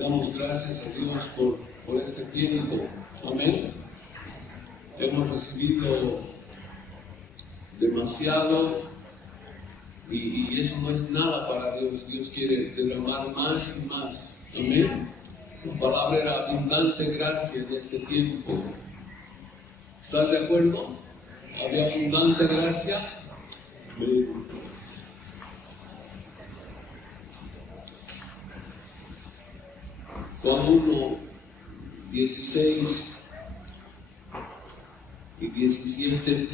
Damos gracias a Dios por este tiempo. Amén. Hemos recibido demasiado y eso no es nada para Dios. Dios quiere derramar más y más. Amén. La palabra era abundante gracia en este tiempo. ¿Estás de acuerdo? Había abundante gracia. Amén. Juan 1, 16 y 17,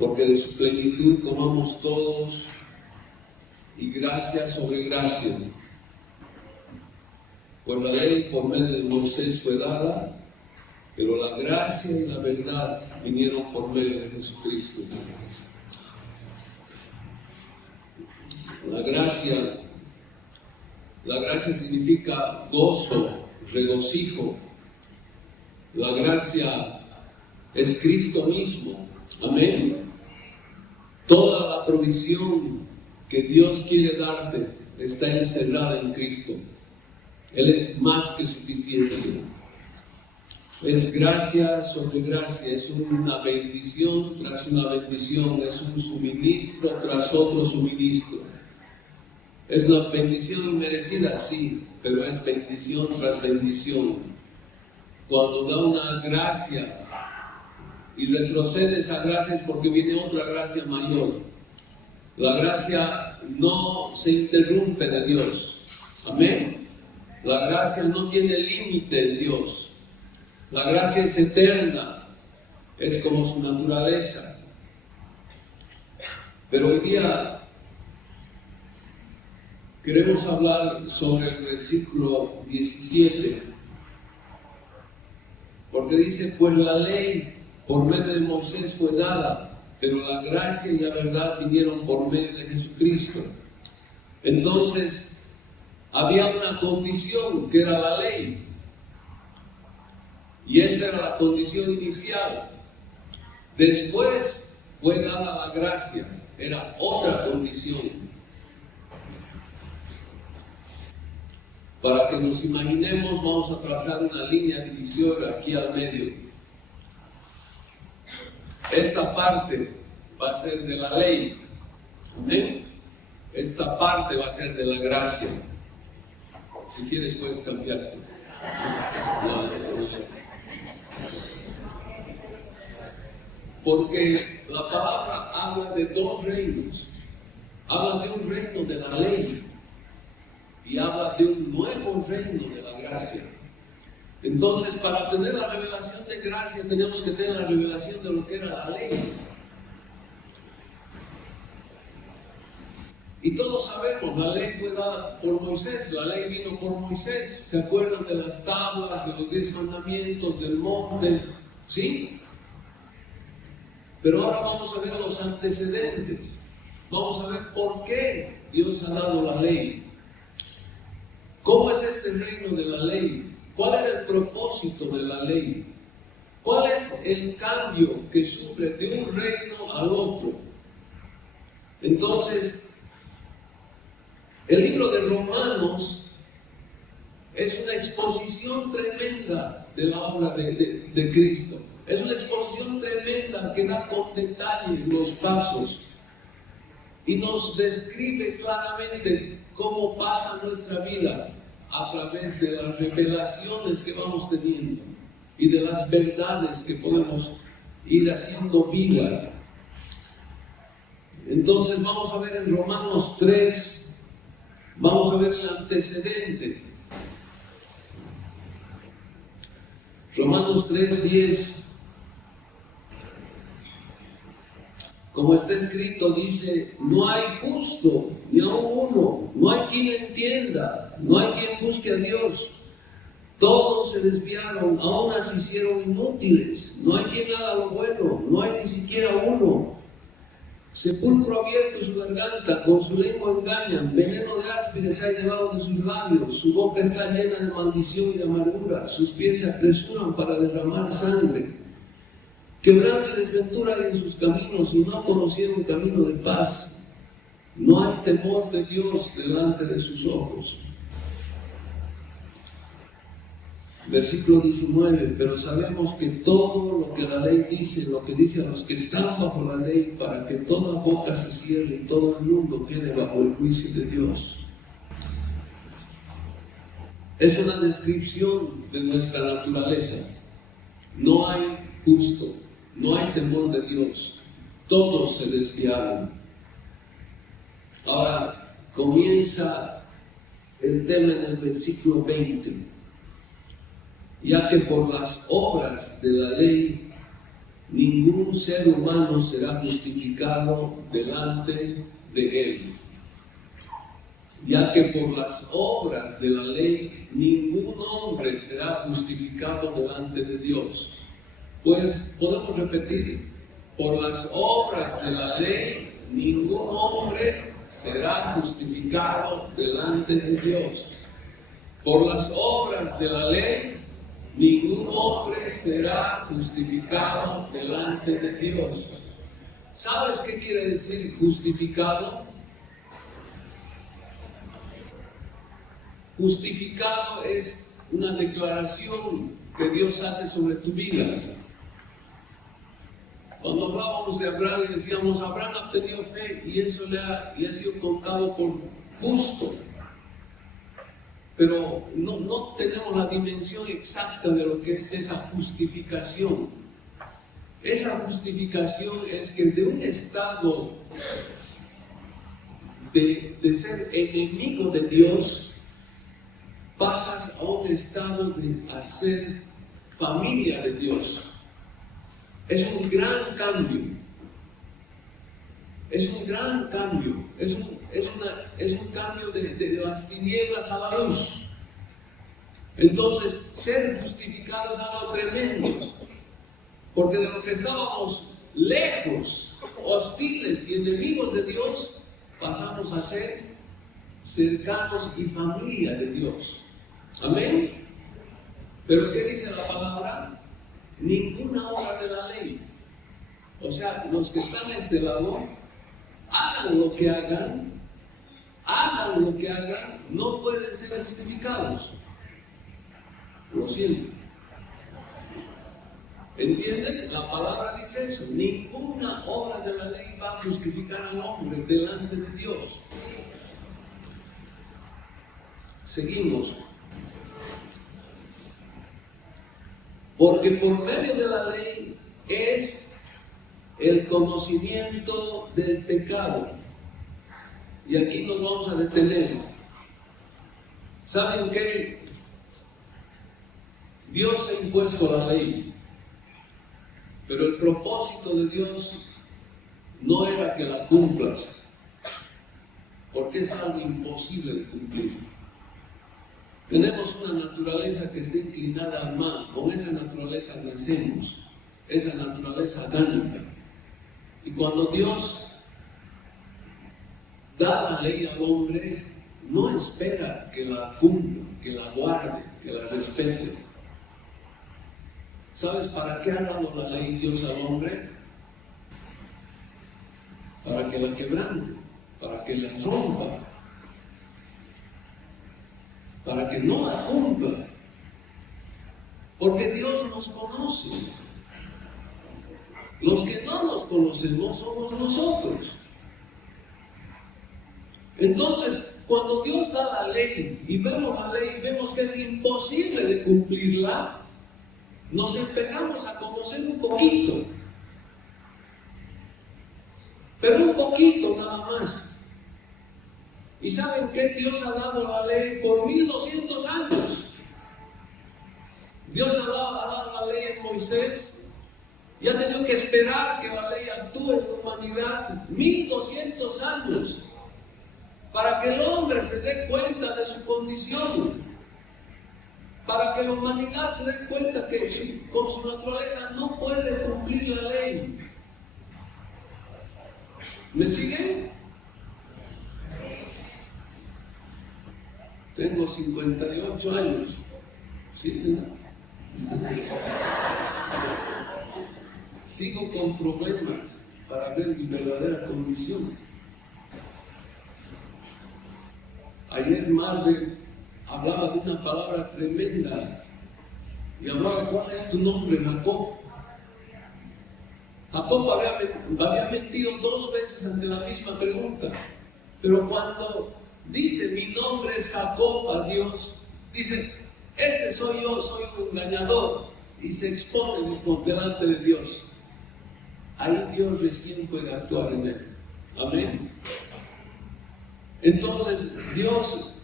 porque de su plenitud tomamos todos y gracia sobre gracia. Pues la ley por medio de Moisés fue dada, pero la gracia y la verdad vinieron por medio de Jesucristo. La gracia significa gozo, regocijo. La gracia es Cristo mismo. Amén. Toda la provisión que Dios quiere darte está encerrada en Cristo. Él es más que suficiente. Es gracia sobre gracia, es una bendición tras una bendición, es un suministro tras otro suministro. ¿Es una bendición inmerecida? Sí, pero es bendición tras bendición. Cuando da una gracia y retrocede esa gracia es porque viene otra gracia mayor. La gracia no se interrumpe de Dios. Amén. La gracia no tiene límite en Dios. La gracia es eterna, es como su naturaleza. Pero hoy día queremos hablar sobre el versículo 17, porque dice, pues la ley por medio de Moisés fue dada, pero la gracia y la verdad vinieron por medio de Jesucristo. Entonces, había una condición que era la ley, y esa era la condición inicial. Después fue dada la gracia, era otra condición. Para que nos imaginemos, vamos a trazar una línea divisora aquí al medio. Esta parte va a ser de la ley. ¿Amén? Esta parte va a ser de la gracia. Si quieres puedes cambiarte. Porque la palabra habla de dos reinos. Habla de un reino de la ley y habla de un nuevo reino de la gracia. Entonces, para tener la revelación de gracia tenemos que tener la revelación de lo que era la ley. Y todos sabemos, la ley fue dada por Moisés, la ley vino por Moisés. ¿Se acuerdan de las tablas, de los 10 mandamientos, del monte? ¿Sí? Pero ahora vamos a ver los antecedentes. Vamos a ver por qué Dios ha dado la ley. ¿Cómo es este reino de la ley? ¿Cuál era el propósito de la ley? ¿Cuál es el cambio que sufre de un reino al otro? Entonces, el libro de Romanos es una exposición tremenda de la obra de Cristo. Es una exposición tremenda que da con detalle los pasos y nos describe claramente cómo pasa nuestra vida a través de las revelaciones que vamos teniendo y de las verdades que podemos ir haciendo vida. Entonces vamos a ver en Romanos 3, vamos a ver el antecedente. Romanos 3:10. Como está escrito, dice, no hay justo, ni aun uno, no hay quien entienda, no hay quien busque a Dios. Todos se desviaron, a unas se hicieron inútiles, no hay quien haga lo bueno, no hay ni siquiera uno. Sepulcro abierto su garganta, con su lengua engañan, veneno de áspides hay debajo de sus labios, su boca está llena de maldición y de amargura, sus pies se apresuran para derramar sangre. Quebranto y desventura hay en sus caminos y no conocieron camino de paz. No hay temor de Dios delante de sus ojos. Versículo 19, pero sabemos que todo lo que la ley dice, lo que dice a los que están bajo la ley, para que toda boca se cierre y todo el mundo quede bajo el juicio de Dios. Es una descripción de nuestra naturaleza. No hay justo, no hay temor de Dios. Todos se desviaron. Ahora comienza el tema en el versículo 20. Ya que por las obras de la ley ningún ser humano será justificado delante de él. Ya que por las obras de la ley ningún hombre será justificado delante de Dios. Pues podemos repetir, por las obras de la ley ningún hombre será justificado delante de Dios. Por las obras de la ley ningún hombre será justificado delante de Dios. ¿Sabes qué quiere decir justificado? Justificado es una declaración que Dios hace sobre tu vida. Cuando hablábamos de Abraham y decíamos, Abraham ha tenido fe y eso le ha sido contado por justo. Pero no tenemos la dimensión exacta de lo que es esa justificación. Esa justificación es que de un estado de ser enemigo de Dios, pasas a un estado de ser familia de Dios. Es un gran cambio. Es un gran cambio. Es un cambio de las tinieblas a la luz. Entonces, ser justificado es algo tremendo. Porque de lo que estábamos lejos, hostiles y enemigos de Dios, pasamos a ser cercanos y familia de Dios. Amén. Pero ¿qué dice la palabra? Ninguna obra de la ley. O sea, los que están a este lado, hagan lo que hagan, no pueden ser justificados. Lo siento. ¿Entienden? La palabra dice eso. Ninguna obra de la ley va a justificar al hombre delante de Dios. Seguimos. Porque por medio de la ley es el conocimiento del pecado. Y aquí nos vamos a detener. ¿Saben qué? Dios ha impuesto la ley, pero el propósito de Dios no era que la cumplas, porque es algo imposible de cumplir. Tenemos una naturaleza que está inclinada al mal. Con esa naturaleza nacemos, esa naturaleza adámica. Y cuando Dios da la ley al hombre, no espera que la cumpla, que la guarde, que la respete. ¿Sabes para qué ha dado la ley Dios al hombre? Para que la quebrante, para que la rompa, para que no la cumpla. Porque Dios nos conoce. Los que no nos conocemos somos nosotros. Entonces, cuando Dios da la ley y vemos la ley, vemos que es imposible de cumplirla, nos empezamos a conocer un poquito. Pero un poquito nada más. ¿Y saben qué? Dios ha dado la ley por 1200 años. Dios ha dado la ley en Moisés y ha tenido que esperar que la ley actúe en la humanidad 1200 años para que el hombre se dé cuenta de su condición, para que la humanidad se dé cuenta que con su naturaleza no puede cumplir la ley. ¿Me siguen? Tengo 58 años. ¿Sí? Sigo con problemas para ver mi verdadera condición. Ayer Marvel hablaba de una palabra tremenda Y hablaba, ¿cuál es tu nombre, Jacob? Jacob había mentido 2 veces ante la misma pregunta. Pero cuando dice, mi nombre es Jacob a Dios, dice, este soy yo, soy un engañador. Y se expone por delante de Dios. Ahí Dios recién puede actuar en él. Amén. Entonces, Dios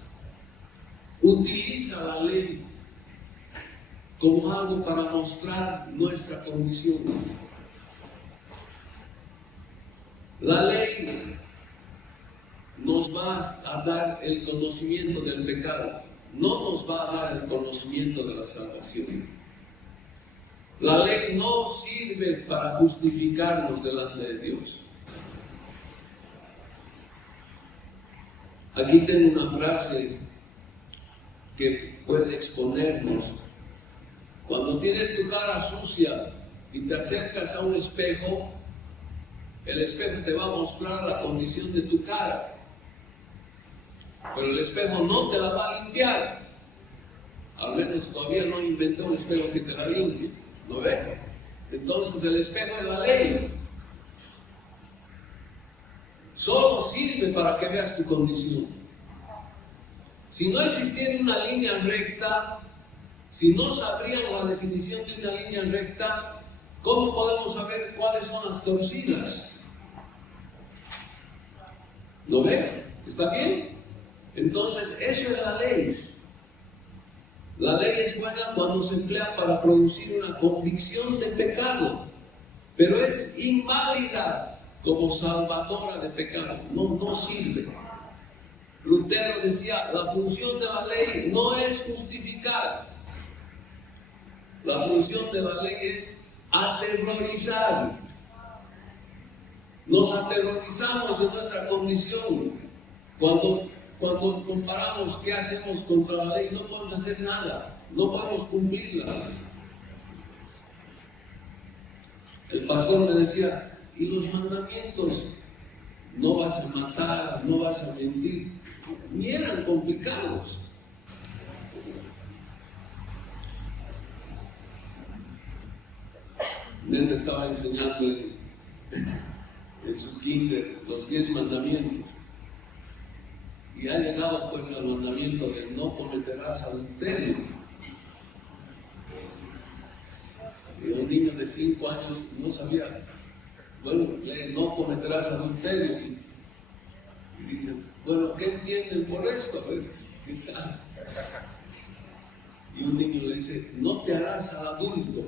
utiliza la ley como algo para mostrar nuestra condición. La ley nos va a dar el conocimiento del pecado, no nos va a dar el conocimiento de la salvación. La ley no sirve para justificarnos delante de Dios. Aquí tengo una frase que puede exponernos. Cuando tienes tu cara sucia y te acercas a un espejo, el espejo te va a mostrar la condición de tu cara, pero el espejo no te la va a limpiar. Al menos todavía no inventó un espejo que te la limpie. ¿No ve? Entonces el espejo es la ley. Solo sirve para que veas tu condición. Si no existiera una línea recta, si no sabríamos la definición de una línea recta, ¿cómo podemos saber cuáles son las torcidas? ¿Lo ve? ¿Está bien? Entonces, eso es la ley. La ley es buena cuando se emplea para producir una convicción de pecado, pero es inválida como salvadora de pecado. No sirve. Lutero decía, la función de la ley no es justificar. La función de la ley es aterrorizar. Nos aterrorizamos de nuestra condición. Cuando comparamos qué hacemos contra la ley, no podemos hacer nada, no podemos cumplirla. El pastor me decía, ¿y los mandamientos? No vas a matar, no vas a mentir. Ni eran complicados. Nena estaba enseñando en su kinder los 10 mandamientos. Y ha llegado pues al mandamiento de no cometerás adulterio. Y un niño de 5 años no sabía, bueno, lee no cometerás adulterio. Y dicen, bueno, ¿qué entienden por esto? Y un niño le dice, no te harás al adulto.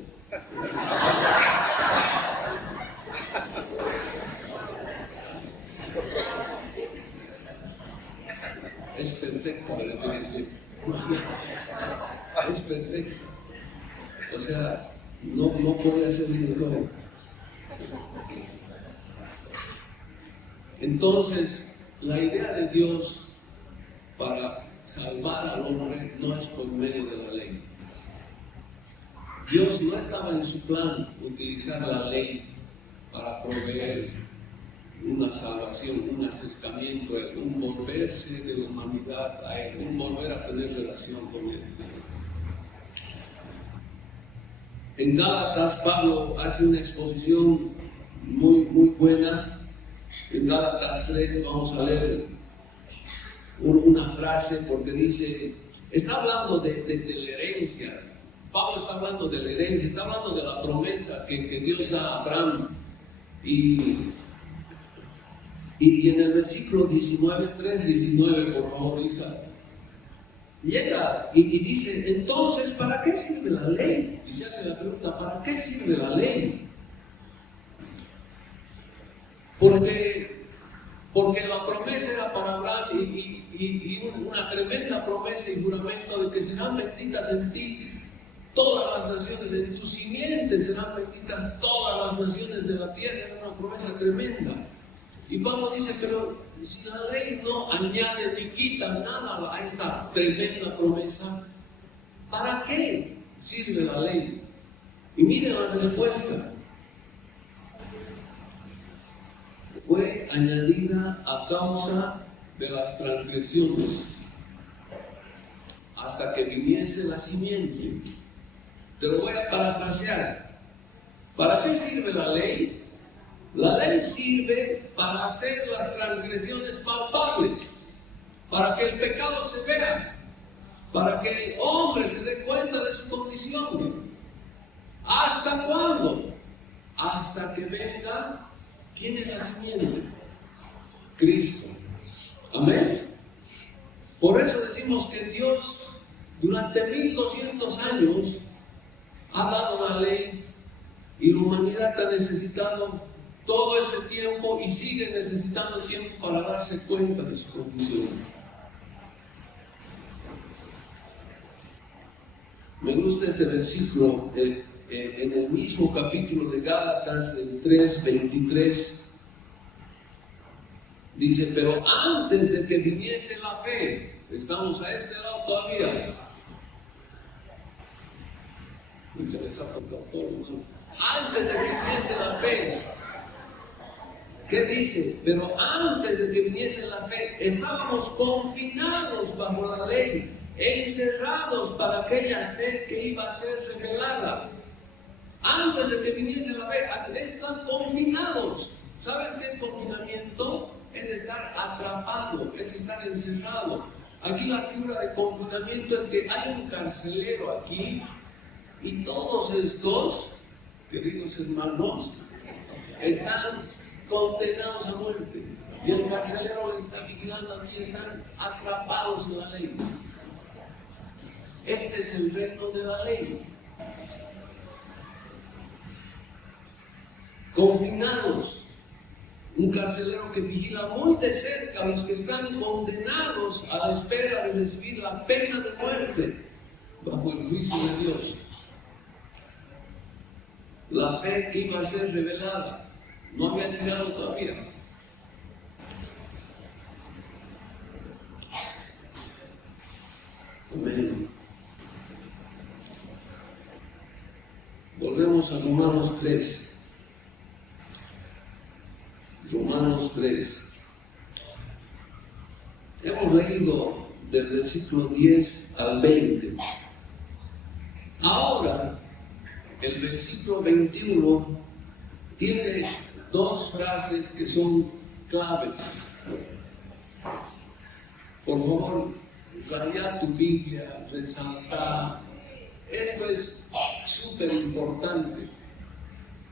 Es perfecto la definición. Es perfecto. O sea, no puede ser mejor. Entonces, la idea de Dios para salvar al hombre no es por medio de la ley. Dios no estaba en su plan utilizar la ley para proveer una salvación, un acercamiento a Él, un volverse de la humanidad a Él, un volver a tener relación con Él. En Gálatas, Pablo hace una exposición muy buena. En Gálatas 3 vamos a leer una frase porque dice, está hablando de la herencia. Pablo está hablando de la herencia, está hablando de la promesa que Dios da a Abraham. Y en el versículo 19, por favor, Isa, llega y dice, entonces, ¿para qué sirve la ley? Y se hace la pregunta, ¿para qué sirve la ley? Porque la promesa era para Abraham y una tremenda promesa y juramento de que serán benditas en ti todas las naciones, en tus simientes serán benditas todas las naciones de la tierra. Era una promesa tremenda. Y Pablo dice, pero si la ley no añade ni quita nada a esta tremenda promesa, ¿para qué sirve la ley? Y miren la respuesta. Fue añadida a causa de las transgresiones, hasta que viniese la simiente Te lo voy a parafrasear. ¿Para qué sirve la ley? La ley sirve para hacer las transgresiones palpables, para que el pecado se vea, para que el hombre se dé cuenta de su condición. ¿Hasta cuándo? Hasta que venga, ¿quién es la simiente? Cristo. Amén. Por eso decimos que Dios durante 1200 años ha dado la ley y la humanidad ha necesitado todo ese tiempo y sigue necesitando tiempo para darse cuenta de su condición. Me gusta este versículo en el mismo capítulo de Gálatas, en 3:23. Dice, pero antes de que viniese la fe, estamos a este lado todavía. Antes de que viniese la fe, ¿qué dice? Pero antes de que viniese la fe, estábamos confinados bajo la ley e encerrados para aquella fe que iba a ser revelada. Antes de que viniese la fe, están confinados. ¿Sabes qué es confinamiento? Es estar atrapado, es estar encerrado. Aquí la figura de confinamiento es que hay un carcelero aquí y todos estos, queridos hermanos, están condenados a muerte. Y el carcelero le está vigilando aquí, están atrapados en la ley. Este es el reino de la ley. Confinados. Un carcelero que vigila muy de cerca a los que están condenados a la espera de recibir la pena de muerte bajo el juicio de Dios. La fe que iba a ser revelada no había llegado todavía. Amén. Volvemos a Romanos 3. Romanos 3. Hemos leído del versículo 10 al 20. Ahora, el versículo 21 tiene dos frases que son claves. Por favor, raya tu Biblia, resalta. Esto es súper importante.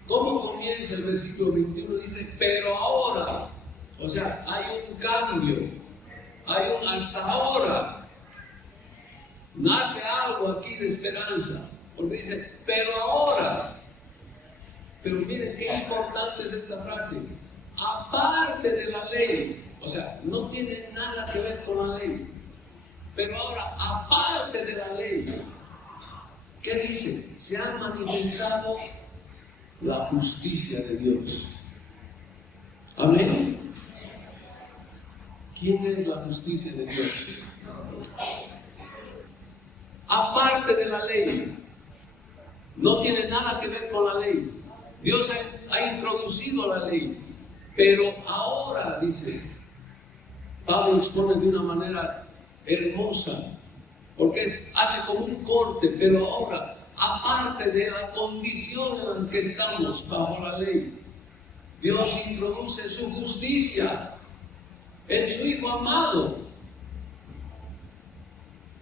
¿Cómo comienza el versículo 21? Dice, pero ahora, o sea, hay un cambio, hay un hasta ahora. Nace algo aquí de esperanza, porque dice, pero ahora. Pero miren qué importante es esta frase. Aparte de la ley, o sea, no tiene nada que ver con la ley. Pero ahora, aparte de la ley, ¿qué dice? Se ha manifestado la justicia de Dios. Amén. ¿Quién es la justicia de Dios? Aparte de la ley, no tiene nada que ver con la ley. Dios ha introducido la ley, pero ahora, dice, Pablo expone de una manera hermosa, porque hace como un corte, pero ahora, aparte de la condición en la que estamos bajo la ley, Dios introduce su justicia en su Hijo amado.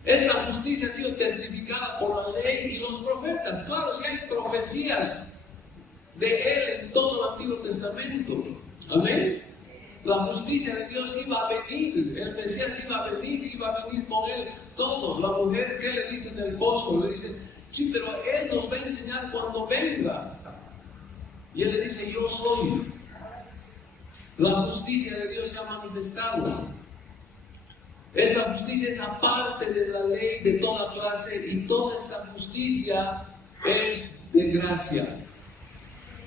Esta justicia ha sido testificada por la ley y los profetas. Claro, si hay profecías de Él en todo el Antiguo Testamento. Amén. La justicia de Dios iba a venir, el Mesías iba a venir con Él todo. La mujer, ¿qué le dice en el pozo? Le dice, sí, pero Él nos va a enseñar cuando venga. Y Él le dice, yo soy. La justicia de Dios se ha manifestado. Esta justicia es aparte de la ley de toda clase, y toda esta justicia es de gracia.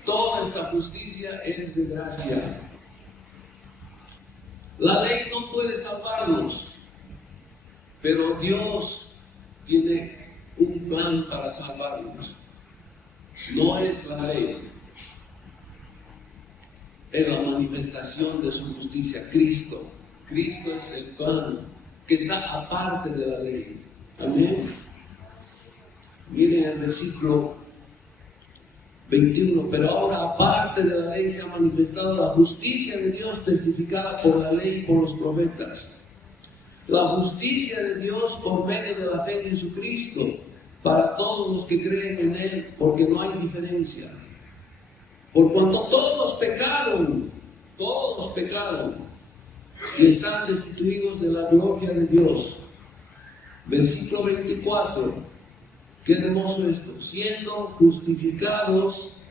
Toda esta justicia es de gracia. La ley no puede salvarnos, pero Dios tiene un plan para salvarnos. No es la ley, es la manifestación de su justicia. Cristo es el plan que está aparte de la ley. Amén. Miren el versículo 21. Pero ahora, aparte de la ley, se ha manifestado la justicia de Dios testificada por la ley y por los profetas. La justicia de Dios por medio de la fe en Jesucristo para todos los que creen en Él, porque no hay diferencia. Por cuanto todos pecaron y están destituidos de la gloria de Dios. Versículo 24, qué hermoso esto, siendo justificados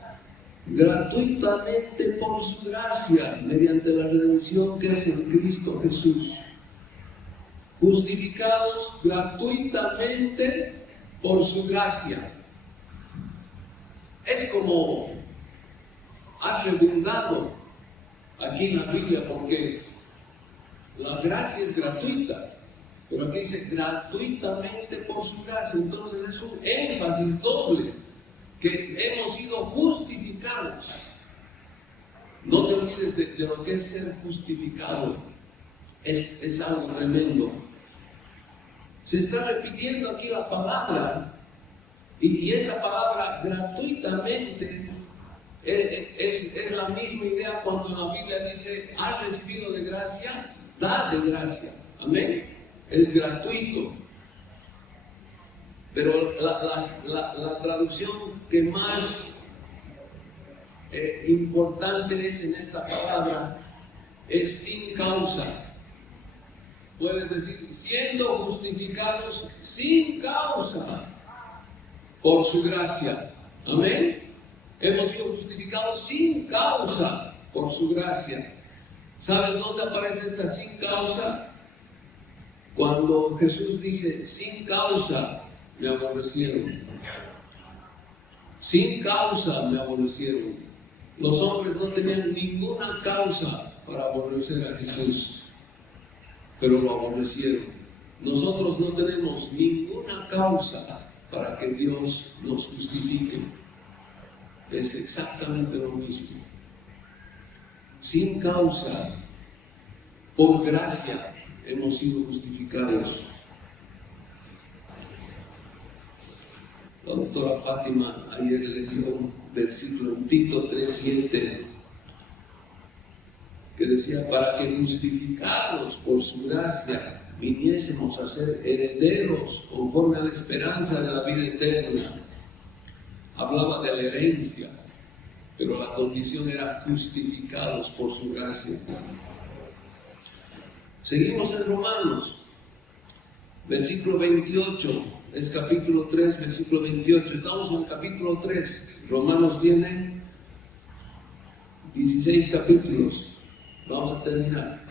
gratuitamente por su gracia, mediante la redención que es en Cristo Jesús. Justificados gratuitamente por su gracia. Es como ha redundado aquí en la Biblia, porque la gracia es gratuita, pero aquí dice gratuitamente por su gracia. Entonces es un énfasis doble, que hemos sido justificados. No te olvides de lo que es ser justificado. Es algo tremendo. Se está repitiendo aquí la palabra, y esta palabra gratuitamente es la misma idea cuando la Biblia dice: has recibido de gracia, da de gracia. Amén. Es gratuito. Pero la traducción que más importante es en esta palabra es sin causa. Puedes decir, siendo justificados sin causa por su gracia. Amén. Hemos sido justificados sin causa por su gracia. ¿Sabes dónde aparece esta sin causa? Cuando Jesús dice: sin causa me aborrecieron. Sin causa me aborrecieron. Los hombres no tenían ninguna causa para aborrecer a Jesús, pero lo aborrecieron. Nosotros no tenemos ninguna causa para que Dios nos justifique. Es exactamente lo mismo. Sin causa, por gracia, hemos sido justificados. La doctora Fátima ayer leyó un versículo en Tito 3:7 que decía: para que justificados por su gracia viniésemos a ser herederos conforme a la esperanza de la vida eterna. Hablaba de la herencia, pero la condición era justificados por su gracia. Seguimos en Romanos, versículo 28, es capítulo 3, versículo 28. Estamos en el capítulo 3. Romanos tiene 16 capítulos. Vamos a terminar.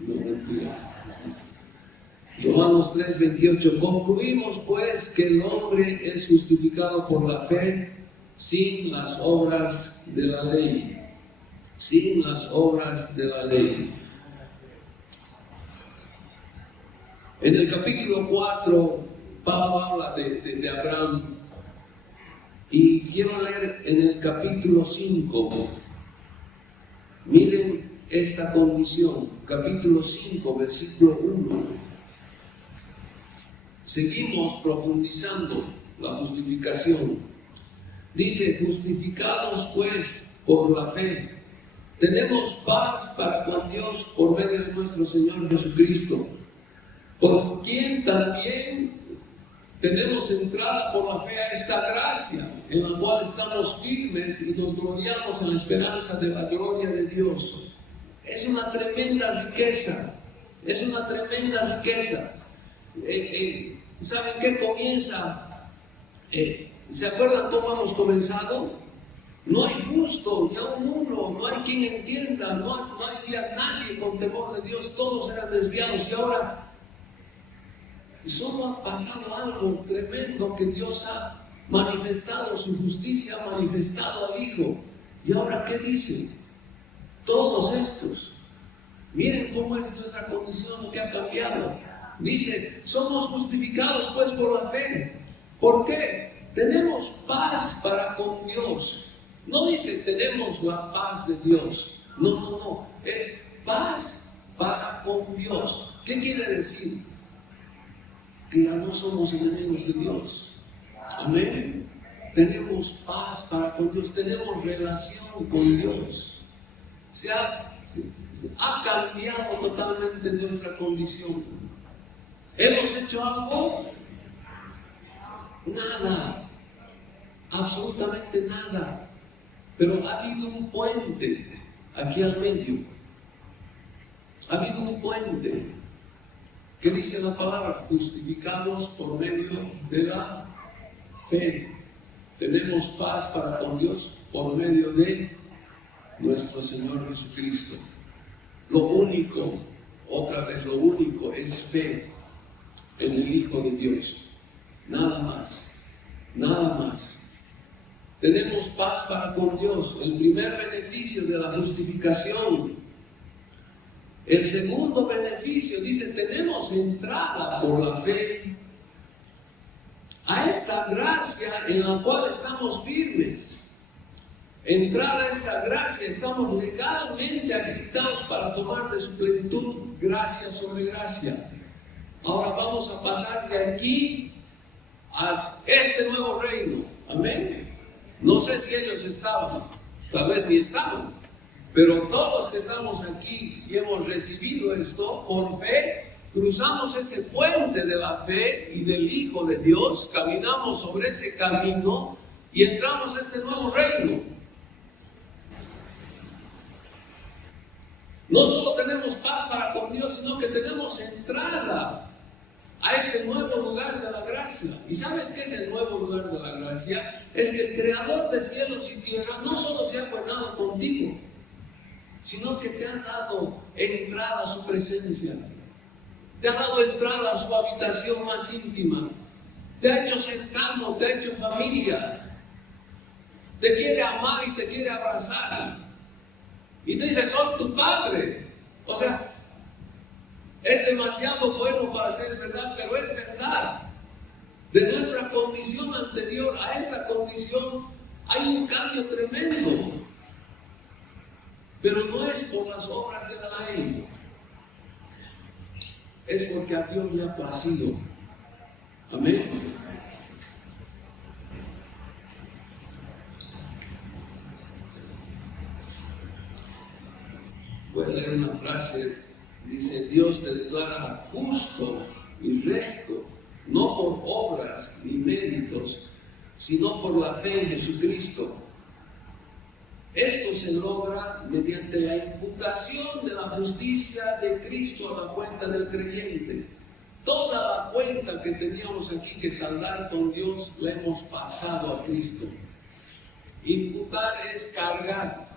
No, mentira. Romanos 3, 28. Concluimos pues que el hombre es justificado por la fe sin las obras de la ley. Sin las obras de la ley. En el capítulo 4, Pablo habla de Abraham. Y quiero leer en el capítulo 5. Miren esta condición. Capítulo 5, versículo 1. Seguimos profundizando la justificación. Dice: justificados pues por la fe, tenemos paz para con Dios por medio de nuestro Señor Jesucristo, por quien también tenemos entrada por la fe a esta gracia, en la cual estamos firmes y nos gloriamos en la esperanza de la gloria de Dios. Es una tremenda riqueza. Es una tremenda riqueza. ¿Saben qué comienza? ¿Se acuerdan cómo hemos comenzado? No hay justo, ni aun uno, no hay quien entienda, no había nadie con temor de Dios, todos eran desviados. Y ahora solo ha pasado algo tremendo, que Dios ha manifestado su justicia, ha manifestado al Hijo. ¿Y ahora qué dice? Todos estos, miren cómo es nuestra condición, lo que ha cambiado. Dice: somos justificados pues por la fe. ¿Por qué? Tenemos paz para con Dios. No dice tenemos la paz de Dios. No. Es paz para con Dios. ¿Qué quiere decir? Que ya no somos enemigos de Dios. Amén. tenemos paz para con Dios, tenemos relación con Dios. Se ha cambiado totalmente nuestra condición. ¿Hemos hecho algo? Nada, absolutamente nada. Pero ha habido un puente aquí al medio. Ha habido un puente. ¿Qué dice la palabra? Justificados por medio de la fe. Tenemos paz para con Dios por medio de nuestro Señor Jesucristo. Lo único, otra vez lo único, es fe en el Hijo de Dios. Nada más, nada más. Tenemos paz para con Dios, el primer beneficio de la justificación. El segundo beneficio, dice, tenemos entrada por la fe a esta gracia en la cual estamos firmes. Entrar a esta gracia, estamos legalmente habilitados para tomar de su plenitud gracia sobre gracia. Ahora vamos a pasar de aquí a este nuevo reino. Amén. No sé si ellos estaban, tal vez ni estaban, pero todos los que estamos aquí y hemos recibido esto por fe, cruzamos ese puente de la fe y del Hijo de Dios, caminamos sobre ese camino y entramos a este nuevo reino. No solo tenemos paz para con Dios, sino que tenemos entrada a este nuevo lugar de la gracia. ¿Y sabes qué es el nuevo lugar de la gracia? Es que el Creador de cielos y tierra no solo se ha acordado contigo, sino que te ha dado entrada a su presencia, te ha dado entrada a su habitación más íntima, te ha hecho cercano, te ha hecho familia, te quiere amar y te quiere abrazar, y te dice, soy tu padre. O sea, es demasiado bueno para ser verdad, pero es verdad. De nuestra condición anterior a esa condición hay un cambio tremendo. Pero no es por las obras de la ley. Es porque a Dios le ha placido. Amén. Voy a leer una frase. Dice, Dios te declara justo y recto, no por obras ni méritos, sino por la fe en Jesucristo. Esto se logra mediante la imputación de la justicia de Cristo a la cuenta del creyente. Toda la cuenta que teníamos aquí que saldar con Dios la hemos pasado a Cristo. Imputar es cargar.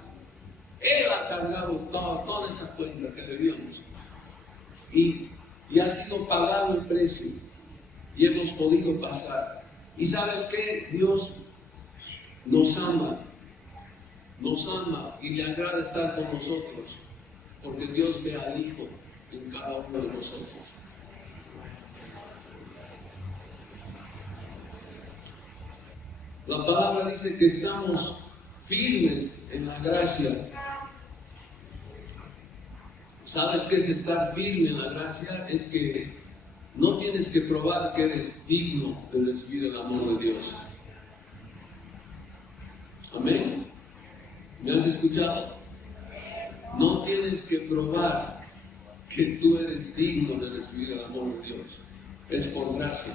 Él ha cargado toda esa cuenta que debíamos. Y ha sido pagado el precio. Y hemos podido pasar. ¿Y sabes qué? Dios nos ama. Nos ama y le agrada estar con nosotros. Porque Dios ve al Hijo en cada uno de nosotros. La palabra dice que estamos firmes en la gracia. ¿Sabes qué es estar firme en la gracia? Es que no tienes que probar que eres digno de recibir el amor de Dios. Amén. ¿Me has escuchado? No tienes que probar que tú eres digno de recibir el amor de Dios. Es por gracia.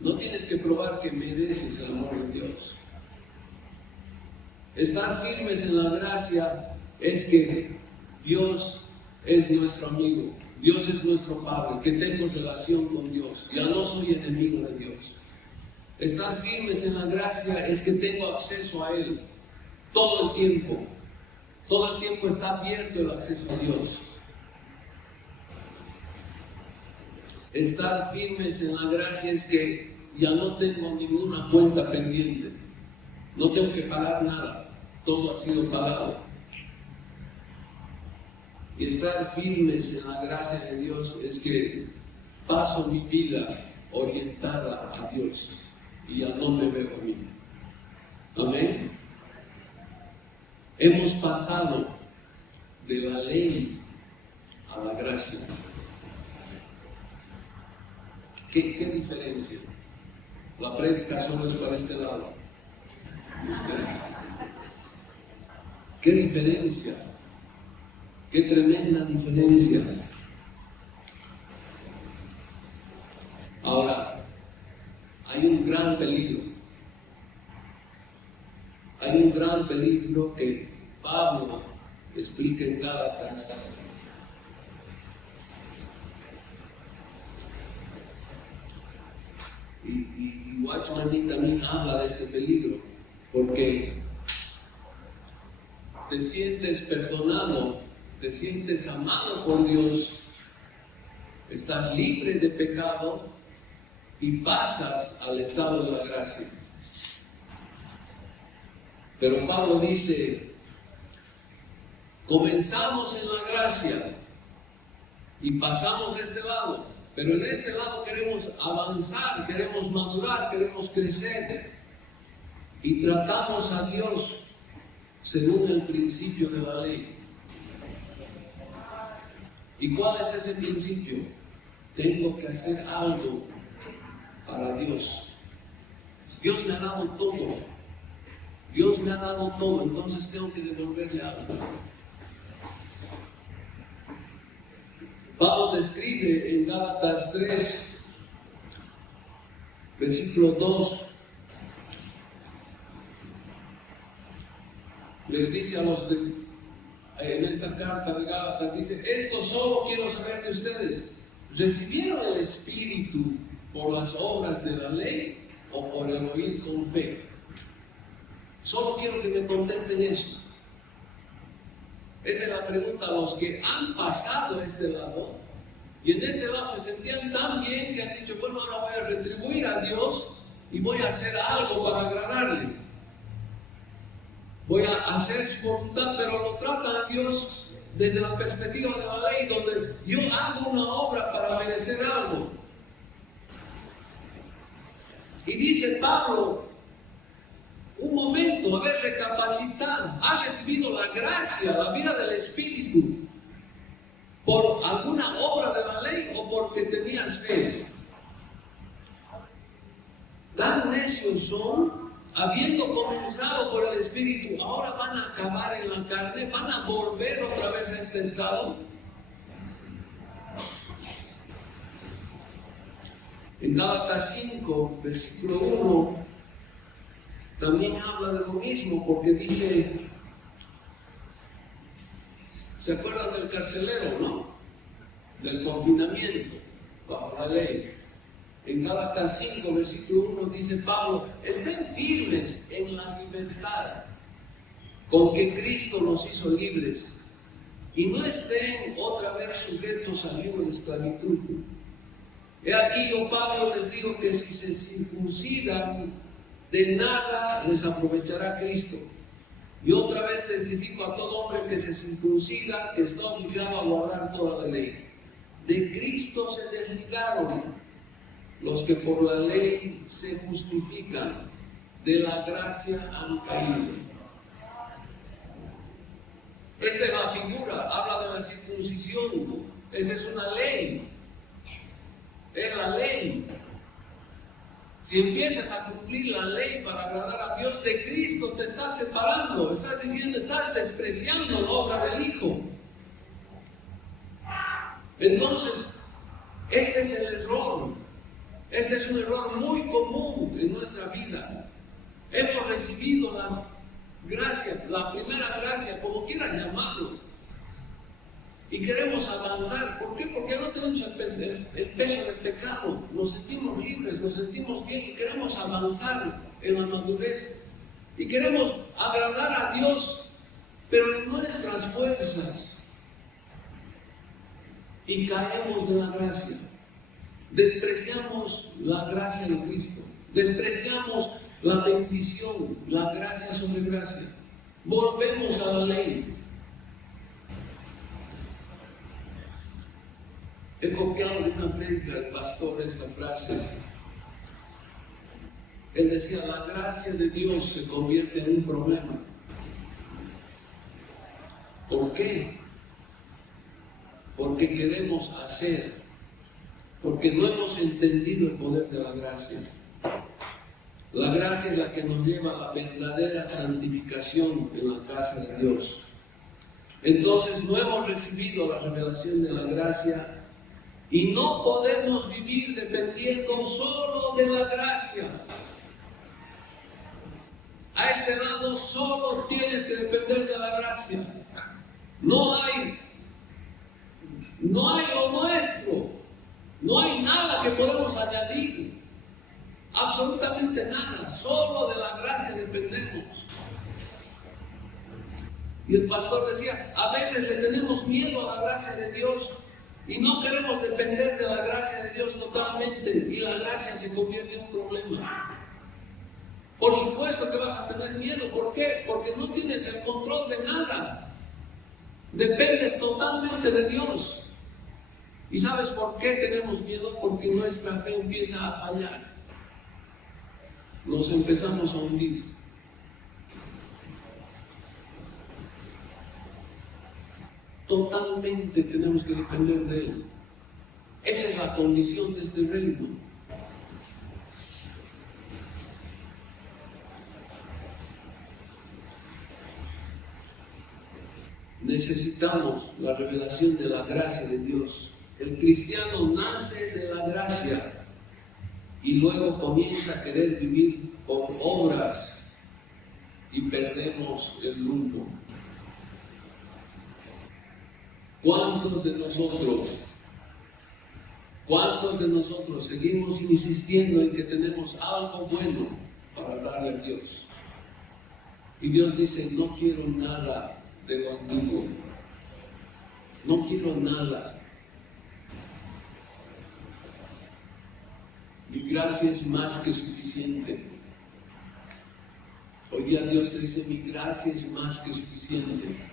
No tienes que probar que mereces el amor de Dios. Estar firmes en la gracia es que Dios es nuestro amigo, Dios es nuestro Padre, que tengo relación con Dios, ya no soy enemigo de Dios. Estar firmes en la gracia es que tengo acceso a Él todo el tiempo está abierto el acceso a Dios. Estar firmes en la gracia es que ya no tengo ninguna cuenta pendiente, no tengo que pagar nada, todo ha sido pagado. Y estar firmes en la gracia de Dios es que paso mi vida orientada a Dios y ya no me veo a mí. Amén. Hemos pasado de la ley a la gracia. ¿Qué diferencia? La prédica solo es para este lado. ¡Qué diferencia! ¡Qué tremenda diferencia! Ahora, hay un gran peligro. Hay un gran peligro que Pablo explica en Gálatas. Y Watchman también habla de este peligro, porque te sientes perdonado, te sientes amado por Dios, estás libre de pecado y pasas al estado de la gracia. Pero Pablo dice, comenzamos en la gracia y pasamos a este lado, pero en este lado queremos avanzar, queremos madurar, queremos crecer y tratamos a Dios según el principio de la ley. ¿Y cuál es ese principio? Tengo que hacer algo para Dios. Dios me ha dado todo. Dios me ha dado todo, entonces tengo que devolverle algo. Pablo describe en Gálatas 3, versículo 2, les dice a los en esta carta de Gálatas, dice, esto solo quiero saber de ustedes, ¿recibieron el Espíritu por las obras de la ley o por el oír con fe? Solo quiero que me contesten eso. Esa es la pregunta a los que han pasado a este lado y en este lado se sentían tan bien que han dicho, bueno, ahora voy a retribuir a Dios y voy a hacer algo para agradarle. Voy a hacer su voluntad, pero lo tratan a Dios desde la perspectiva de la ley, donde yo hago una obra para merecer algo. Y dice Pablo, un momento, a ver, recapacitar, has recibido la gracia, la vida del Espíritu, por alguna obra de la ley o porque tenías fe. Tan necios son, habiendo comenzado por el Espíritu, ahora van a acabar en la carne, van a volver otra vez a este estado. En Gálatas 5, versículo 1, también habla de lo mismo, porque dice, ¿se acuerdan del carcelero, no? Del confinamiento bajo la ley. En Gálatas 5, versículo 1 dice Pablo, estén firmes en la libertad con que Cristo nos hizo libres y no estén otra vez sujetos al yugo de esclavitud. He aquí yo, Pablo, les digo que si se circuncidan, de nada les aprovechará Cristo. Y otra vez testifico a todo hombre que se circuncida, que está obligado a guardar toda la ley. De Cristo se desligaron los que por la ley se justifican, de la gracia han caído. Esta es la figura, habla de la circuncisión. Esa es una ley. Es la ley. Si empiezas a cumplir la ley para agradar a Dios, de Cristo te estás separando, estás diciendo, estás despreciando la obra del Hijo. Entonces, este es el error. Este es un error muy común en nuestra vida. Hemos recibido la gracia, la primera gracia, como quieras llamarlo, y queremos avanzar. ¿Por qué? Porque no tenemos el peso del pecado, nos sentimos libres, nos sentimos bien y queremos avanzar en la madurez y queremos agradar a Dios, pero en nuestras fuerzas, y caemos de la gracia. Despreciamos la gracia de Cristo, despreciamos la bendición, la gracia sobre gracia, volvemos a la ley. He copiado de una prédica del pastor esta frase. Él decía, la gracia de Dios se convierte en un problema. ¿Por qué? Porque queremos hacer, porque no hemos entendido el poder de la gracia. La gracia es la que nos lleva a la verdadera santificación en la casa de Dios. Entonces no hemos recibido la revelación de la gracia y no podemos vivir dependiendo solo de la gracia. A este lado solo tienes que depender de la gracia. No hay lo nuestro, no hay nada que podemos añadir, absolutamente nada, solo de la gracia dependemos. Y el pastor decía, a veces le tenemos miedo a la gracia de Dios y no queremos depender de la gracia de Dios totalmente, y la gracia se convierte en un problema. Por supuesto que vas a tener miedo. ¿Por qué? Porque no tienes el control de nada. Dependes totalmente de Dios. ¿Y sabes por qué tenemos miedo? Porque nuestra fe empieza a fallar. Nos empezamos a hundir. Totalmente tenemos que depender de Él. Esa es la condición de este reino. Necesitamos la revelación de la gracia de Dios. El cristiano nace de la gracia y luego comienza a querer vivir por obras y perdemos el rumbo. ¿Cuántos de nosotros seguimos insistiendo en que tenemos algo bueno para darle a Dios? Y Dios dice, no quiero nada de lo antiguo, no quiero nada. Mi gracia es más que suficiente. Hoy día Dios te dice, mi gracia es más que suficiente.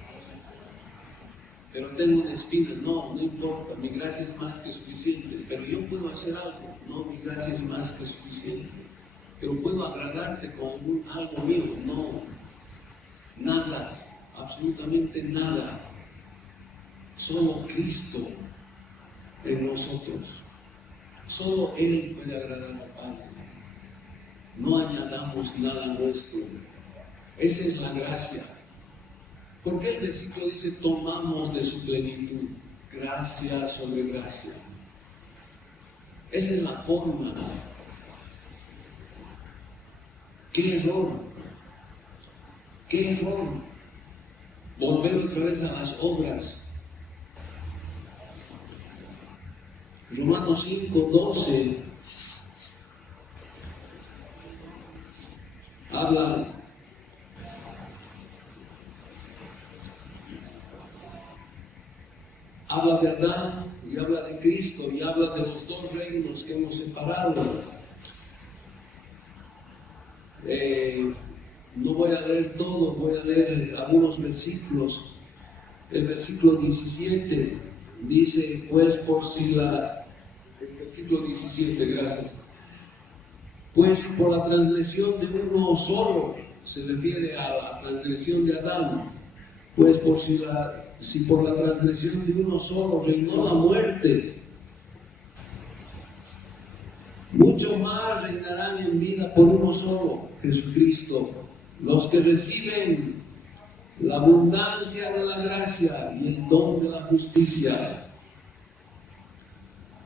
Pero tengo una espina, no importa, mi gracia es más que suficiente. Pero yo puedo hacer algo, no, mi gracia es más que suficiente. Pero puedo agradarte con algo mío, no, nada. Absolutamente nada. Solo Cristo en nosotros. Solo Él puede agradar al Padre. No añadamos nada nuestro. Esa es la gracia. Porque el versículo dice, tomamos de su plenitud, gracia sobre gracia. Esa es la forma. ¡Qué error! ¡Qué error! Volver otra vez a las obras. Romanos 5:12 habla de Adán y habla de Cristo y habla de los dos reinos que hemos separado. No voy a leer todo, voy a leer algunos versículos. El versículo 17 dice, pues por si el versículo 17, gracias. Pues por la transgresión de uno solo, se refiere a la transgresión de Adán, pues si por la transgresión de uno solo reinó la muerte, mucho más reinarán en vida por uno solo, Jesucristo, los que reciben la abundancia de la gracia y el don de la justicia.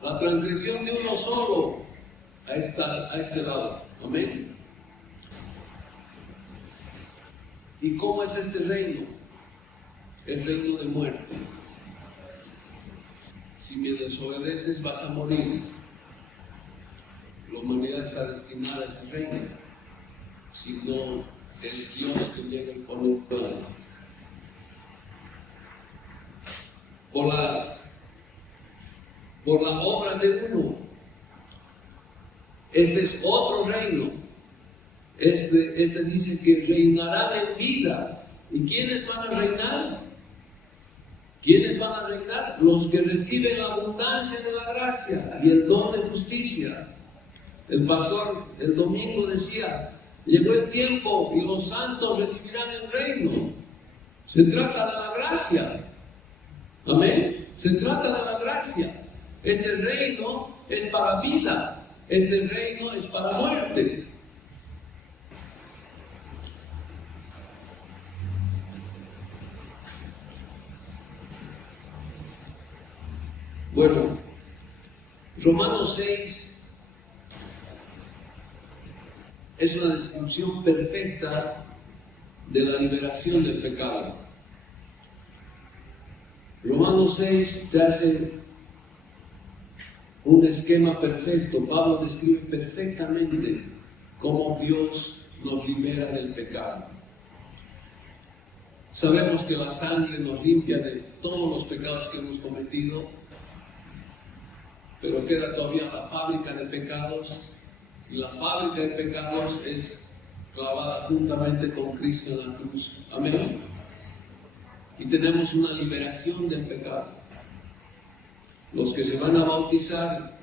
La transgresión de uno solo a este lado. Amén. ¿Y cómo es este reino? El reino de muerte. Si me desobedeces vas a morir. La humanidad está destinada a ese reino. Si no, es Dios que llega y pone un plan. Por la obra de uno. Este es otro reino. Este dice que reinará en vida. ¿Y quiénes van a reinar? ¿Quiénes van a reinar? Los que reciben la abundancia de la gracia y el don de justicia. El pastor el domingo decía, llegó el tiempo y los santos recibirán el reino. Se trata de la gracia. Amén. Se trata de la gracia. Este reino es para vida. Este reino es para muerte. Romanos 6 es una descripción perfecta de la liberación del pecado. Romanos 6 te hace un esquema perfecto. Pablo describe perfectamente cómo Dios nos libera del pecado. Sabemos que la sangre nos limpia de todos los pecados que hemos cometido, pero queda todavía la fábrica de pecados, y la fábrica de pecados es clavada juntamente con Cristo en la cruz. Amén. Y tenemos una liberación del pecado. Los que se van a bautizar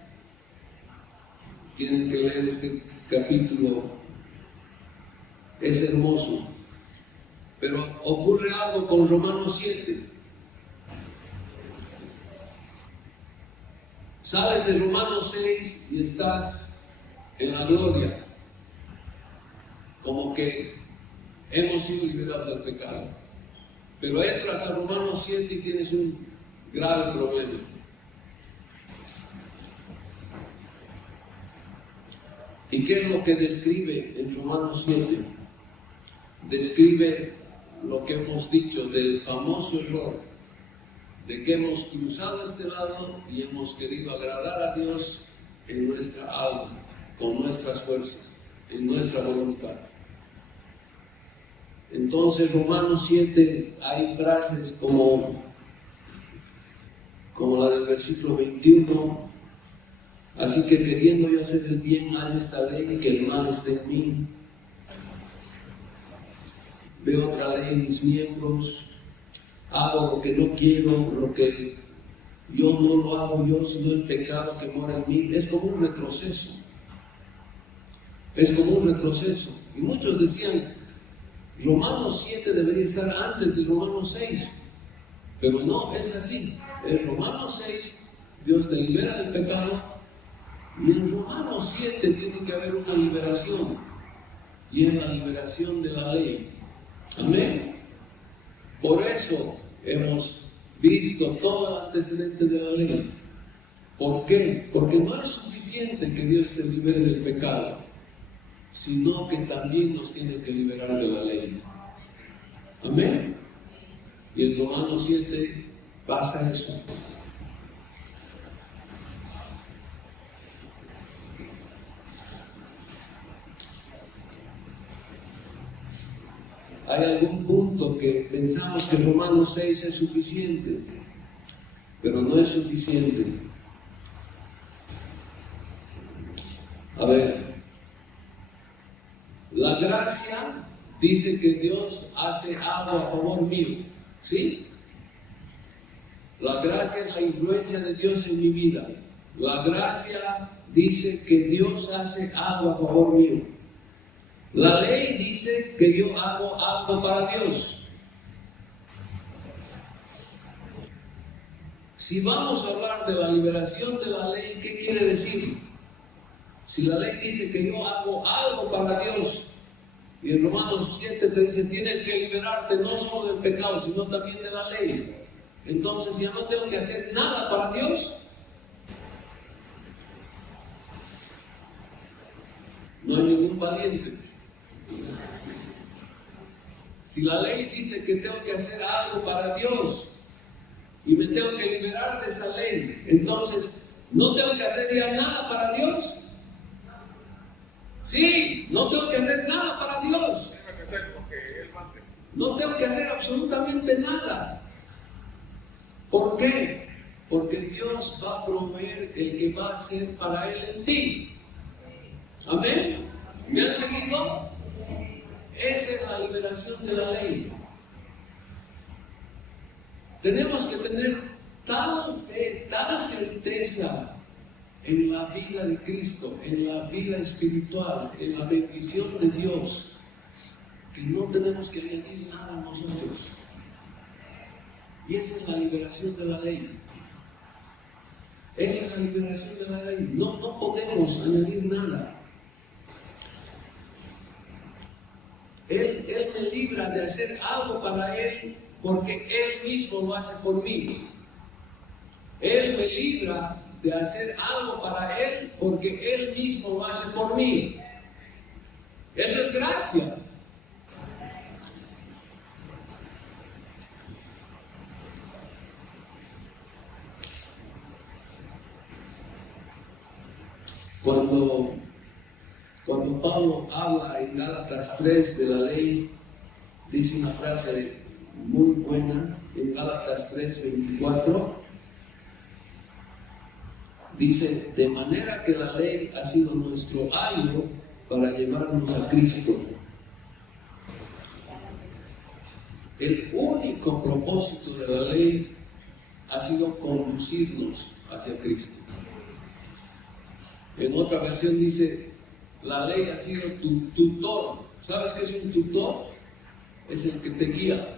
tienen que leer este capítulo. Es hermoso. Pero ocurre algo con Romanos 7. Sales de Romanos 6 y estás en la gloria, como que hemos sido liberados del pecado. Pero entras a Romanos 7 y tienes un grave problema. ¿Y qué es lo que describe en Romanos 7? Describe lo que hemos dicho del famoso error de que hemos cruzado este lado y hemos querido agradar a Dios en nuestra alma, con nuestras fuerzas, en nuestra voluntad. Entonces, Romanos 7, hay frases como la del versículo 21, así que queriendo yo hacer el bien, hallo esta ley, que el mal esté en mí. Veo otra ley en mis miembros, hago lo que no quiero, lo que yo no lo hago yo, sino el pecado que mora en mí. Es como un retroceso. Es como un retroceso. Y muchos decían, Romanos 7 debería estar antes de Romanos 6. Pero no, es así. En Romanos 6, Dios te libera del pecado. Y en Romanos 7 tiene que haber una liberación. Y es la liberación de la ley. Amén. Por eso hemos visto todo el antecedente de la ley. ¿Por qué? Porque no es suficiente que Dios te libere del pecado, sino que también nos tiene que liberar de la ley. Amén. Y en Romanos 7 pasa eso. Hay algún punto que pensamos que Romanos 6 es suficiente, pero no es suficiente. A ver, la gracia dice que Dios hace algo a favor mío, ¿sí? La gracia es la influencia de Dios en mi vida. La gracia dice que Dios hace algo a favor mío. La ley dice que yo hago algo para Dios. Si vamos a hablar de la liberación de la ley, ¿qué quiere decir? Si la ley dice que yo hago algo para Dios, y en Romanos 7 te dice, tienes que liberarte no solo del pecado, sino también de la ley. Entonces ya no tengo que hacer nada para Dios. No hay ningún valiente. Si la ley dice que tengo que hacer algo para Dios y me tengo que liberar de esa ley, entonces no tengo que hacer ya nada para Dios. Sí, no tengo que hacer nada para Dios. No tengo que hacer absolutamente nada. ¿Por qué? Porque Dios va a proveer el que va a hacer para Él en ti. Amén. ¿Me han seguido? Esa es la liberación de la ley. Tenemos que tener tal fe, tal certeza en la vida de Cristo, en la vida espiritual, en la bendición de Dios, que no tenemos que añadir nada a nosotros. Y esa es la liberación de la ley. Esa es la liberación de la ley. No podemos añadir nada. Él me libra de hacer algo para Él porque Él mismo lo hace por mí. Él me libra de hacer algo para Él porque Él mismo lo hace por mí. Eso es gracia. Cuando Pablo habla en Gálatas 3 de la ley, dice una frase muy buena en Gálatas 3:24. Dice: de manera que la ley ha sido nuestro ayo para llevarnos a Cristo. El único propósito de la ley ha sido conducirnos hacia Cristo. En otra versión dice: la ley ha sido tu tutor. ¿Sabes qué es un tutor? Es el que te guía.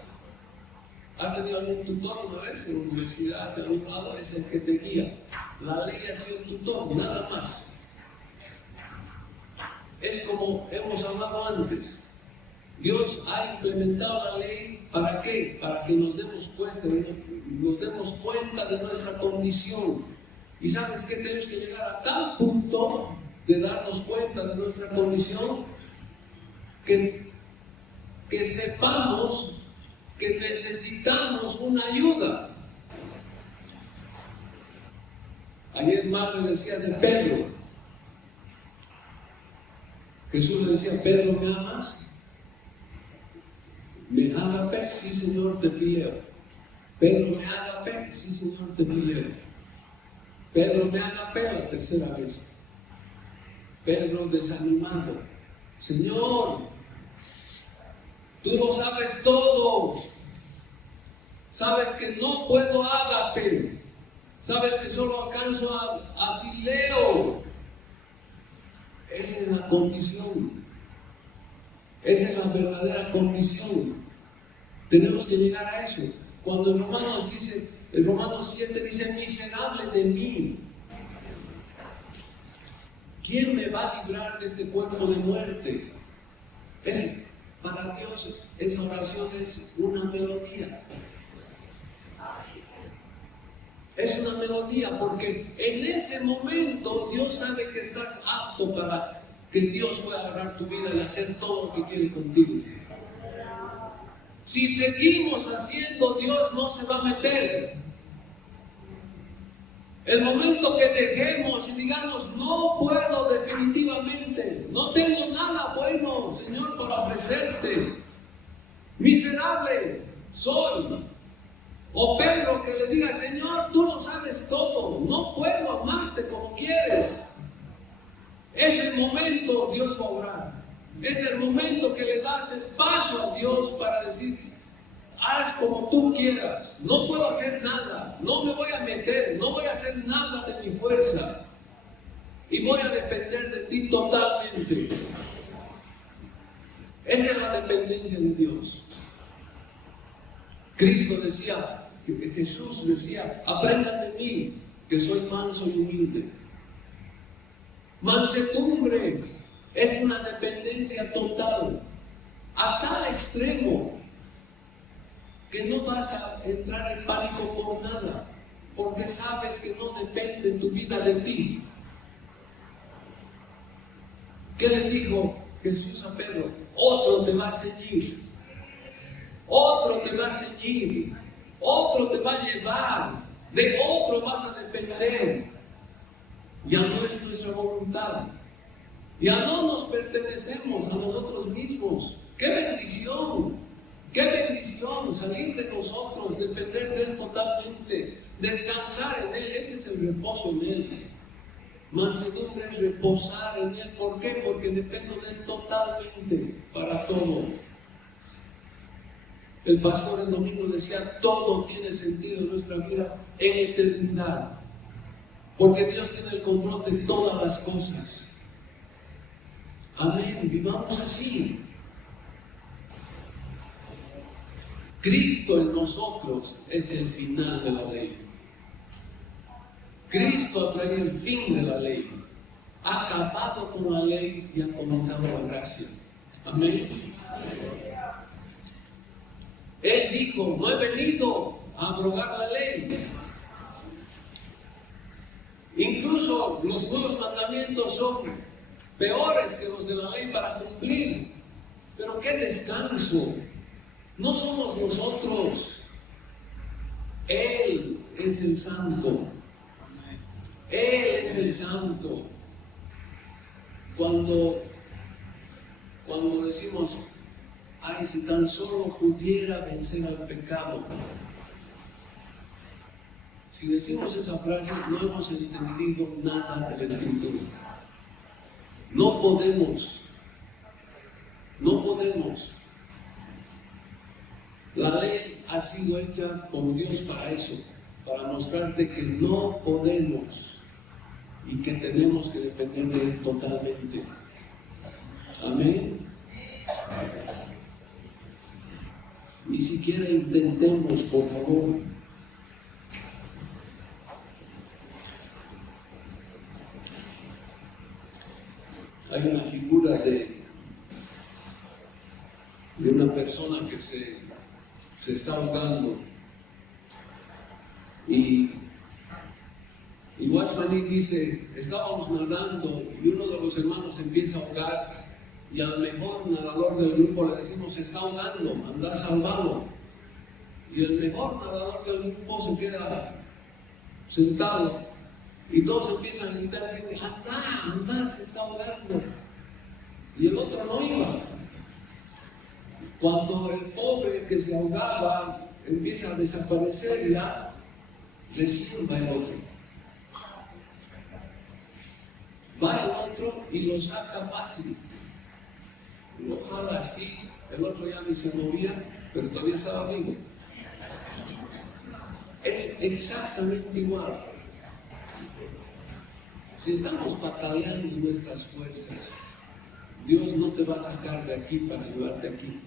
¿Has tenido algún tutor una vez en la universidad, en algún lado? Es el que te guía. La ley ha sido tutor, nada más. Es como hemos hablado antes. Dios ha implementado la ley, ¿para qué? Para que nos demos cuenta de nuestra condición. ¿Y sabes qué? Tenemos que llegar a tal punto de darnos cuenta de nuestra condición que sepamos que necesitamos una ayuda. Ayer Mar me decía de Pedro. Jesús le decía: Pedro, ¿me amas? Me agape, sí Señor, te fileo. Pedro, me agape, sí Señor, te fileo. Pedro, me agape la tercera vez. Pedro desanimado: Señor, tú lo sabes todo. Sabes que no puedo agape. Sabes que solo alcanzo a fileo. Esa es la condición. Esa es la verdadera condición. Tenemos que llegar a eso. Cuando en Romanos 7 dice: miserable de mí, ¿quién me va a librar de este cuerpo de muerte? Para Dios esa oración es una melodía. Es una melodía porque en ese momento Dios sabe que estás apto para que Dios pueda agarrar tu vida y hacer todo lo que quiere contigo. Si seguimos haciendo, Dios no se va a meter. El momento que dejemos y digamos: no puedo definitivamente, no tengo nada bueno, Señor, para ofrecerte, miserable soy. O Pedro, que le diga: Señor, tú lo sabes todo, no puedo amarte como quieres. Es el momento, Dios va a obrar. Es el momento que le das el paso a Dios para decir: haz como tú quieras, no puedo hacer nada, no me voy a meter, no voy a hacer nada de mi fuerza y voy a depender de ti totalmente. Esa es la dependencia de Dios. Jesús decía: aprendan de mí, que soy manso y humilde. Mansedumbre es una dependencia total, a tal extremo que no vas a entrar en pánico por nada, porque sabes que no depende tu vida de ti. ¿Qué le dijo Jesús a Pedro? Otro te va a ceñir, otro te va a ceñir, otro te va a llevar, de otro vas a depender. Ya no es nuestra voluntad, ya no nos pertenecemos a nosotros mismos. ¡Qué bendición! ¡Qué bendición salir de nosotros, depender de Él totalmente, descansar en Él! Ese es el reposo en Él. Mansedumbre es reposar en Él. ¿Por qué? Porque dependo de Él totalmente para todo. El pastor el domingo decía: todo tiene sentido en nuestra vida en eternidad, porque Dios tiene el control de todas las cosas. Amén, vivamos así. Cristo en nosotros es el final de la ley. Cristo ha traído el fin de la ley, ha acabado con la ley y ha comenzado la gracia. Amén. Él dijo: no he venido a abrogar la ley, Incluso los nuevos mandamientos son peores que los de la ley para cumplir. Pero qué descanso. No somos nosotros. Él es el santo. Él es el santo. Cuando decimos, ay, si tan solo pudiera vencer al pecado. Si decimos esa frase, no hemos entendido nada de la Escritura. No podemos. La ley ha sido hecha por Dios para eso, para mostrarte que no podemos y que tenemos que depender de Él totalmente. Amén. Ni siquiera intentemos, por favor. Hay una figura de una persona que se está ahogando y Watchman dice, estábamos nadando y uno de los hermanos empieza a ahogar y al mejor nadador del grupo le decimos, se está ahogando, anda a salvarlo, y el mejor nadador del grupo se queda sentado y todos empiezan a gritar diciendo, anda, se está ahogando, y el otro no iba. Cuando el pobre que se ahogaba empieza a desaparecer, ya recién va el otro. Va el otro y lo saca fácil. Lo jala así, el otro ya ni se movía, pero todavía estaba vivo. Es exactamente igual. Si estamos pataleando en nuestras fuerzas, Dios no te va a sacar de aquí para llevarte aquí.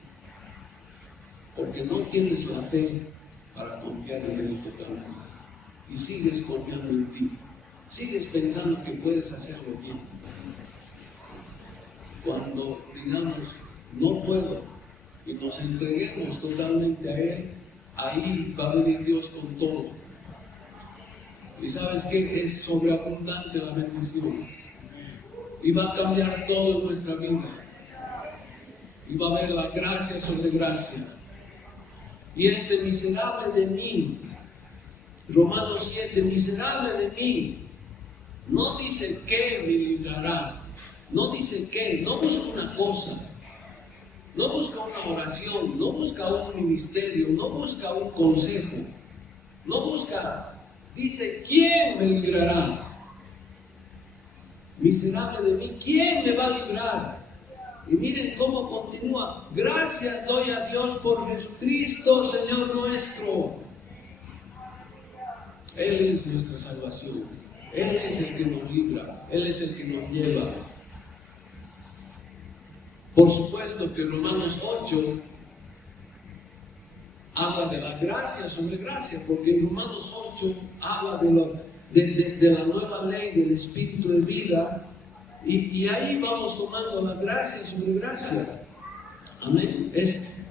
Porque no tienes la fe para confiar en Él totalmente. Y sigues confiando en ti. Sigues pensando que puedes hacerlo bien. Cuando digamos, no puedo, y nos entreguemos totalmente a Él, ahí va a venir Dios con todo. Y ¿sabes qué? Es sobreabundante la bendición. Y va a cambiar toda nuestra vida. Y va a haber la gracia sobre gracia. Y este miserable de mí, Romanos 7, miserable de mí, no dice que me librará, no dice que, no busca una cosa, no busca una oración, no busca un ministerio, no busca un consejo, no busca, dice, ¿quién me librará? Miserable de mí, ¿quién me va a librar? Y miren cómo continúa. Gracias doy a Dios por Jesucristo, Señor nuestro. Él es nuestra salvación. Él es el que nos libra. Él es el que nos lleva. Por supuesto que Romanos 8 habla de la gracia sobre gracia, porque en Romanos 8 habla de la nueva ley del Espíritu de vida. Y ahí vamos tomando la gracia sobre gracia. Amén. Es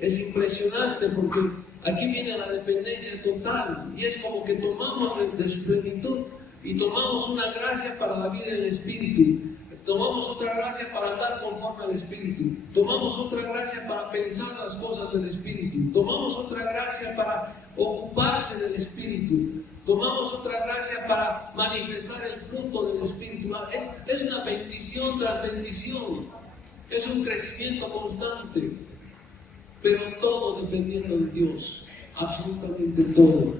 impresionante porque aquí viene la dependencia total. Y es como que tomamos de su plenitud y tomamos una gracia para la vida del Espíritu. Tomamos otra gracia para andar conforme al Espíritu. Tomamos otra gracia para pensar las cosas del Espíritu. Tomamos otra gracia para ocuparse del Espíritu. Tomamos otra gracia para manifestar el fruto del Espíritu. Es una bendición tras bendición. Es un crecimiento constante. Pero todo dependiendo de Dios. Absolutamente todo.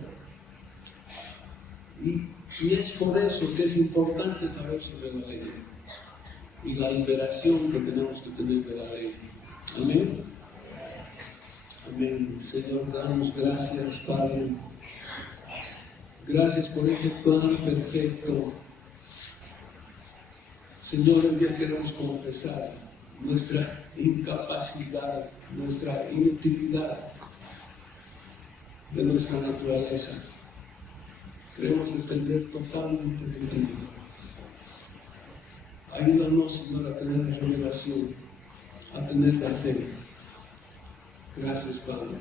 Y es por eso que es importante saber sobre la ley. Y la liberación que tenemos que tener de la ley. Amén. Amén. Señor, te damos gracias, Padre. Gracias por ese plan perfecto. Señor, hoy día queremos confesar nuestra incapacidad, nuestra inutilidad de nuestra naturaleza. Queremos depender totalmente de ti. Ayúdanos, Señor, a tener la revelación, a tener la fe. Gracias, Padre.